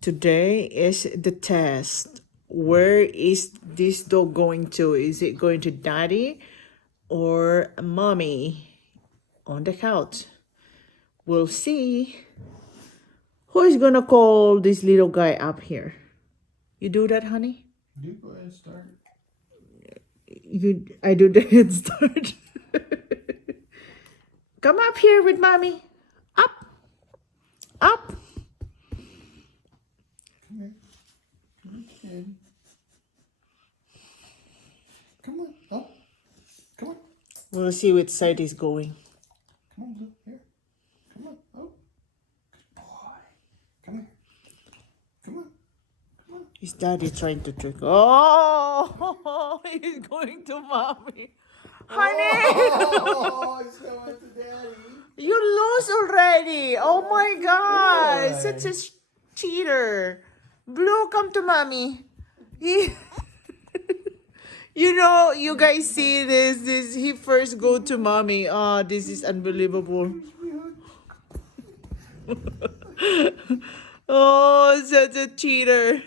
Today is the test. Where is this dog going to? Is it going to daddy or mommy on the couch? We'll see. Who is gonna call this little guy up here? You do that, honey? You go ahead and start. I do the head start. Come up here with mommy. Up. Up. Come here. Come here, Daddy. Come on. Oh. Come on. We'll see which side he's going. Come on, Blue. Here. Come on. Oh. Good boy. Come here. Come on. Come on. His daddy trying to trick. Oh, he's going to mommy. Honey, Oh, he's going to Daddy. you lose already. Oh my God, boy. such a cheater. Blue, come to mommy. He, you guys see this. He first go to mommy. Oh, this is unbelievable. Oh, such a cheater.